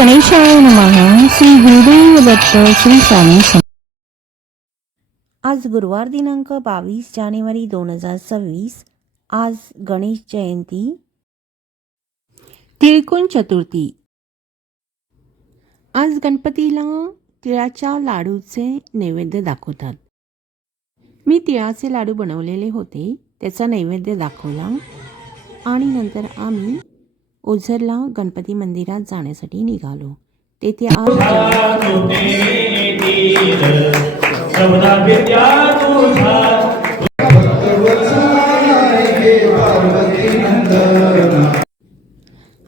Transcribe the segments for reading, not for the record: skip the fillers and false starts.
गणेशाय नमः. श्री गुरुदेव दत्त. श्री स्वामी समर्थ. आज गुरुवार दिनांक 22 जानेवारी 2026. आज गणेश जयंती, तिळकुण चतुर्थी. आज गणपतीला तिळाच्या लाडूचे नैवेद्य दाखवतात. मी तिळाचे लाडू बनवलेले होते, त्याचा नैवेद्य दाखवला आणि नंतर आम्ही ओझरला गणपती मंदिरात जाण्यासाठी निघालो. तेथे आज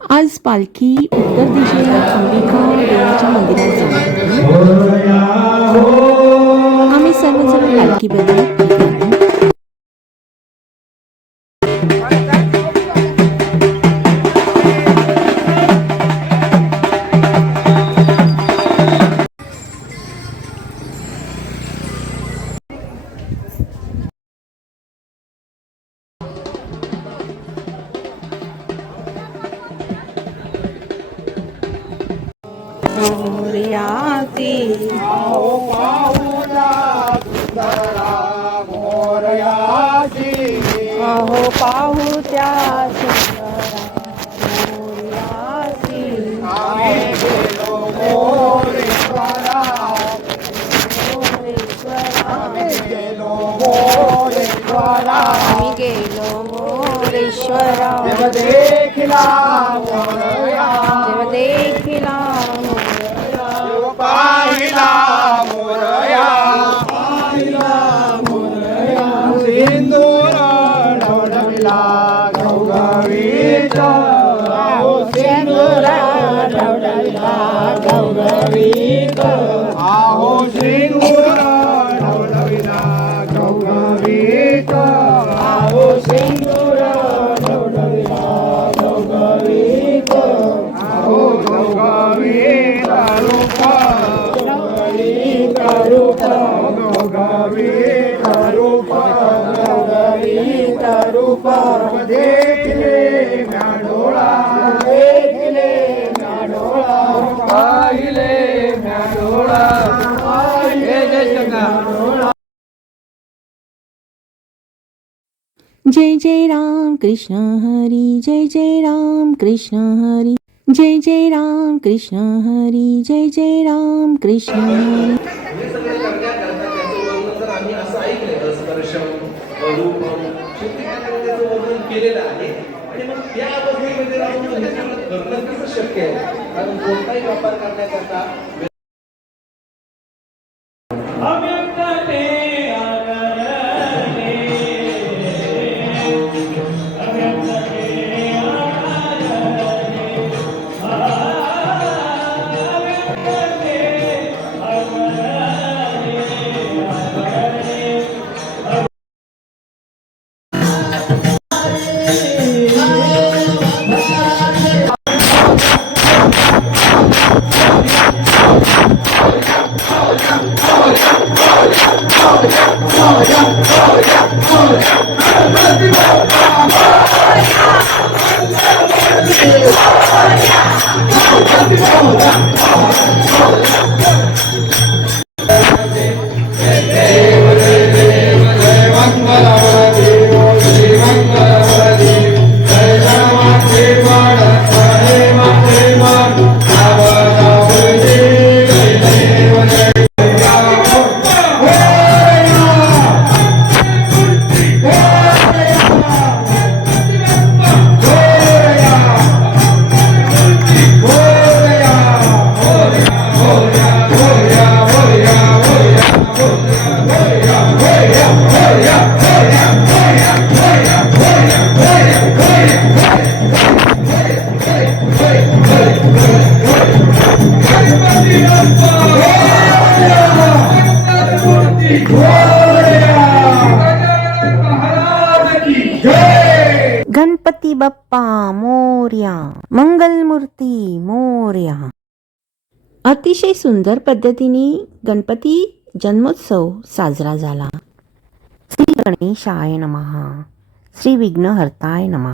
आज पालखी उत्तर दिशेला अंबिका देवाच्या मंदिरात जाणार. आम्ही सर्वजण पालखीबद्दल अहो पाहू त्या आम्ही गेलो मोरेश्वरा देखिला देखिला पाहिला मोरया सिंदूर ढवढविला गवगवीचा सिंदूर ढवढविला गवगवीचा आहो सिंदूर ढवढविला गवगवीचा आहो सिंदूर ढवढविला गवगवीचा आहो गवगवीचा रूपा रूपा देखले म्याडोळा देखले म्याडोळा पाहिले म्याडोळा जय जय राम कृष्ण हरी, जय जय राम कृष्ण हरी, जय जय राम कृष्ण हरी, जय जय राम कृष्ण हरी. केलेलं आहे आणि मग त्या अवस्थेमध्ये राहून वर्णन कसं शक्य आहे, कारण कोणताही व्यापार करण्याकरता गणपती बाप्पा मोरया, मंगलमूर्ती मोरया. अतिशय सुंदर पद्धतीने गणपती जन्मोत्सव साजरा झाला. श्री गणेशाय नमः. श्री विघ्नहर्ताय नमः.